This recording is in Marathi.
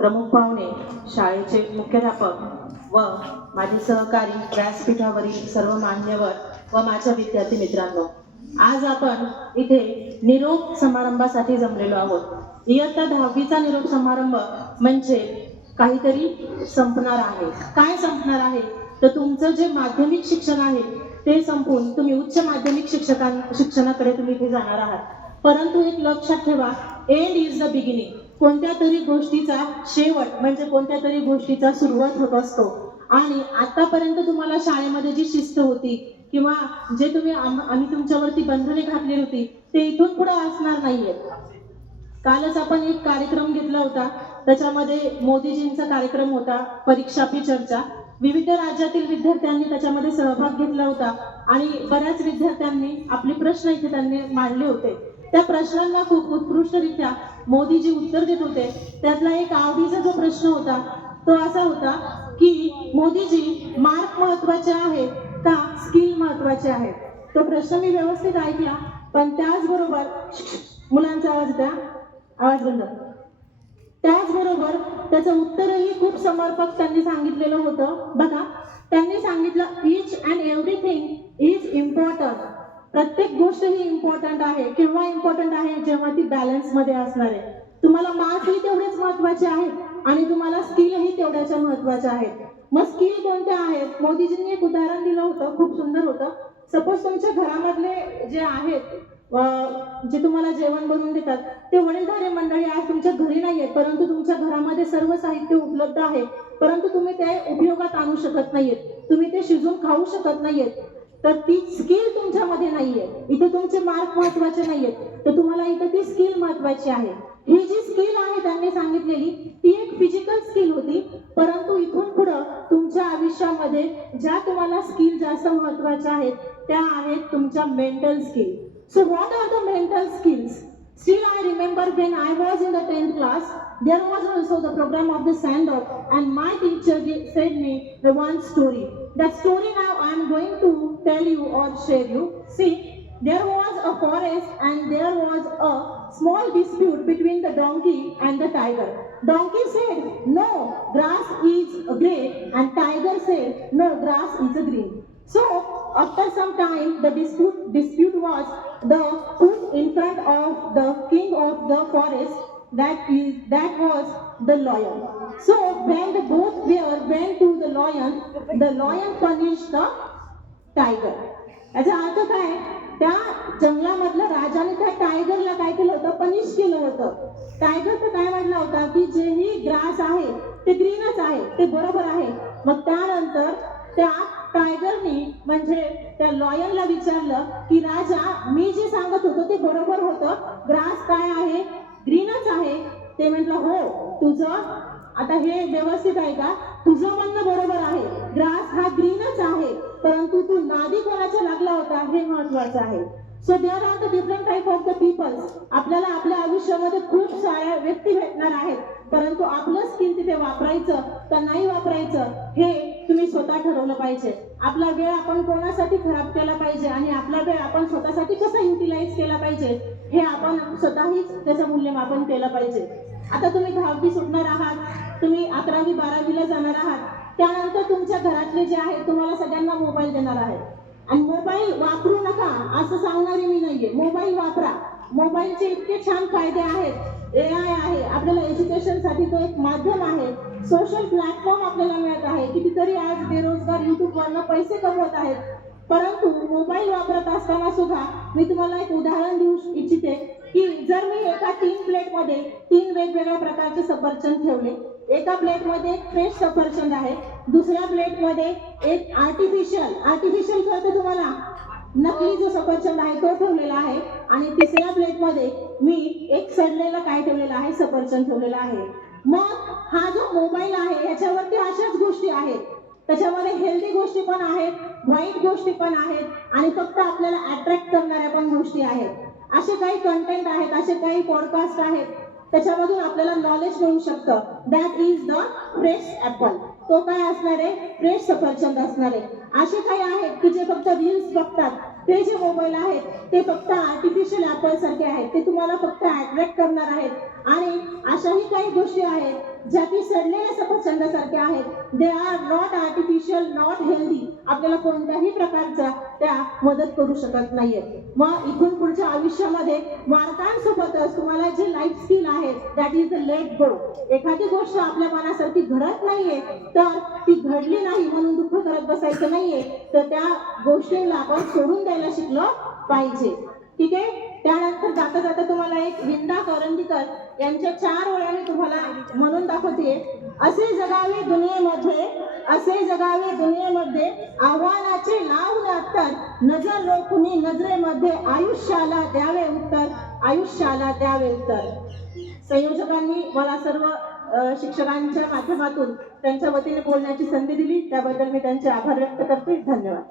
प्रमुख पाहुणे, शाळेचे मुख्याध्यापक व माझे सहकारी, व्यासपीठावरील सर्व मान्यवर व माझ्या विद्यार्थी मित्रांनो, आज आपण इथे निरोप समारंभासाठी जमलेलो आहोत। इयत्ता 10वीचा निरोप समारंभ म्हणजे काहीतरी संपणार आहे। काय संपणार आहे तर तुमचं जे माध्यमिक शिक्षण आहे ते संपून तुम्ही उच्च माध्यमिक शिक्षणाकडे तुम्ही इथे जाणार आहात। परंतु एक लक्षात ठेवा, एंड इज द बिगिनिंग। कोणत्या तरी गोष्टीचा शेवट म्हणजे कोणत्या तरी गोष्टीचा सुरुवात होत असतो। आणि आतापर्यंत तुम्हाला शाळेमध्ये जी शिस्त होती किंवा जे तुम्ही आम्ही तुमच्यावरती बंधने घातली होती ते इथून पुढे असणार नाहीये। कालच आपण एक कार्यक्रम घेतला होता, त्याच्यामध्ये मोदीजींचा कार्यक्रम होता, परीक्षा पे चर्चा। विविध राज्यातील विद्यार्थ्यांनी त्याच्यामध्ये सहभाग घेतला होता आणि बऱ्याच विद्यार्थ्यांनी आपले प्रश्न इथे त्यांनी मांडले होते। त्या प्रश्नांना खूप उत्कृष्टरित्या मोदीजी उत्तर देत होते। त्यातला एक आवडीचा जो प्रश्न होता तो असा होता की मोदीजी, मार्क महत्वाचे आहेत का स्किल महत्वाचे आहेत? तो प्रश्न मी व्यवस्थित ऐकला, पण त्याचबरोबर मुलांचा आवाज द्या, आवाज बंद। त्याचबरोबर त्याचं उत्तरही खूप समर्पक त्यांनी सांगितलेलं होतं। बघा, त्यांनी सांगितलं each and everything is important. प्रत्येक गोष्ट ही इम्पॉर्टंट आहे। केव्हा इम्पॉर्टंट आहे? जेव्हा ती बॅलन्स मध्ये असणार आहे। तुम्हाला मार्क ही तेवढेच महत्वाचे आहेत आणि तुम्हाला स्किल ही तेवढ्याच महत्वाच्या आहेत। मग स्किल कोणत्या आहेत? मोदीजींनी एक उदाहरण दिलं होतं, खूप सुंदर होतं। सपोज तुमच्या घरामधले जे आहेत जे तुम्हाला जेवण बनवून देतात ते वडीलधारी मंडळी आज तुमच्या घरी नाही आहेत, परंतु तुमच्या घरामध्ये सर्व साहित्य उपलब्ध आहे, परंतु तुम्ही ते उपयोगात आणू शकत नाहीयेत, तुम्ही ते शिजून खाऊ शकत नाहीयेत, तर ती स्किल तुमच्यामध्ये नाहीये। इथे तुमचे मार्क महत्वाचे नाहीयेत, तर तुम्हाला इथे ती स्किल महत्वाची आहे। ही जी स्किल आहे त्यांनी सांगितलेली ती एक फिजिकल स्किल होती, परंतु इथून पुढे तुमच्या आयुष्यामध्ये ज्या तुम्हाला स्किल जास्त महत्वाच्या आहेत त्या आहेत तुमच्या mental skill. So what are the mental skills? Still I remember when I was in the 10th class, there was also the program of the stand-up, and my teacher said me the one story. That story now I am going to tell you or share you. See, there was a forest and there was a small dispute between the donkey and the tiger. Donkey said, "No, grass is grey," and tiger said, "No, grass is green." So after some time, the dispute was the put in front of the king of the forest, that was the lion. So when the both went to the lion punished the tiger. याचा अर्थ काय? त्या जंगलामधल्या राजाने त्या टायगरला काय केलं होतं? पनिश केलं होतं। टायगरचं काय म्हटलं होतं की जेही ग्रास आहे ते ग्रीनच आहे, ते बरोबर आहे। मग त्यानंतर त्या टायगरनी म्हणजे त्या लॉयनला विचारलं की राजा, मी जे सांगत होतो ते बरोबर होतं, ग्रास काय आहे? ग्रीनच आहे। ते म्हटलं हो, तुझं आता हे व्यवस्थित आहे का? तुझं म्हणणं बरोबर आहे, ग्रास हा ग्रीनच आहे, परंतु तू नादी कोणाच्या लागला होता हे महत्वाचं आहे। So there are the different type of the peoples. आपल्याला आपल्या आयुष्यामध्ये खूप साऱ्या व्यक्ती भेटणार आहेत, परंतु आपलं स्किल तिथे वापरायचं का नाही वापरायचं हे तुम्ही स्वतः ठरवलं पाहिजे। आपला वेळ आपण कोणासाठी खराब केला पाहिजे आणि आपला वेळ आपण स्वतःसाठी कसा युटिलाइज केला पाहिजे हे आपण स्वतःहीच त्याचं मूल्यमापन केलं पाहिजे। आता तुम्ही 10वी सुटणार आहात, तुम्ही 11वी 12वीला जाणार आहात, त्यानंतर तुमच्या घरातले जे आहेत तुम्हाला सगळ्यांना मोबाईल देणार आहेत आणि मोबाईल वापरू नका असं सांगणारी मी नाहीये। मोबाईल वापरा, मोबाईलचे इतके छान फायदे आहेत, AI आहे, आपल्याला एज्युकेशनसाठी तो एक माध्यम आहे, सोशल प्लॅटफॉर्म आपल्याला मिळत आहे, कितीतरी आज बेरोजगार युट्यूबवरनं पैसे कमवत आहेत। परंतु मोबाईल वापरत असताना सुद्धा मी तुम्हाला एक उदाहरण देऊ इच्छिते की जर मी एका 3 प्लेटमध्ये 3 वेगवेगळ्या प्रकारचे सफरचंद ठेवले, एका प्लेटमध्ये एक फ्रेश सफरचंद आहे, दुसऱ्या प्लेटमध्ये एक आर्टिफिशियल कळतं तुम्हाला, नकली जो सफरचंद आहे तो ठेवलेला आहे, आणि तिसऱ्या प्लेटमध्ये मी एक सडलेला काय ठेवलेला आहे? सफरचंद ठेवलेला आहे। मग हा जो मोबाईल आहे याच्यावरती अशाच गोष्टी आहेत, त्याच्यामध्ये हेल्दी गोष्टी पण आहेत, वाईट गोष्टी पण आहेत आणि फक्त आपल्याला अट्रॅक्ट करणाऱ्या पण गोष्टी आहेत। असे काही कंटेंट आहेत, असे काही पॉडकास्ट आहेत, त्याच्यामधून आपल्याला नॉलेज मिळू शकतं। That is the fresh apple. तो काय असणार आहे? फ्रेश सफरचंद असणार आहे। असे काही आहेत की जे फक्त रील्स बघतात, ते जे मोबाईल आहेत ते फक्त आर्टिफिशियल ऍपल सारखे आहेत, ते तुम्हाला फक्त अट्रॅक्ट करणार आहेत आणि अशाही काही गोष्टी आहेत ज्या की सडलेल्या सफरचंदासारख्या आहेत. They are not artificial, not healthy. आपल्याला कोणत्याही प्रकारच्या त्या मदत करू शकत नाहीये. मग इथून पुढच्या आयुष्यामध्ये मार्कांसोबतच तुम्हाला जे लाईफ स्किल आहेत, that is the let go. एखादी गोष्ट आपल्या मनासारखी घडत नाहीये तर ती घडली नाही म्हणून दुःख करत बसायचं नाहीये, तर त्या गोष्टीला आपण सोडून द्यायला शिकलो पाहिजे. ठीक आहे. त्यानंतर जाता जाता तुम्हाला एक विंदा करंदीकर यांच्या 4 ओळ्या मी तुम्हाला म्हणून दाखवते. असे जगावे दुनियेमध्ये, असे जगावे दुनियेमध्ये, आव्हानाचे लावून अत्तर, नजर रोखुनी नजरेमध्ये, आयुष्याला द्यावे उत्तर, आयुष्याला द्यावे उत्तर. संयोजकांनी मला सर्व शिक्षकांच्या माध्यमातून त्यांच्या वतीने बोलण्याची संधी दिली, त्याबद्दल मी त्यांचे आभार व्यक्त करते. धन्यवाद.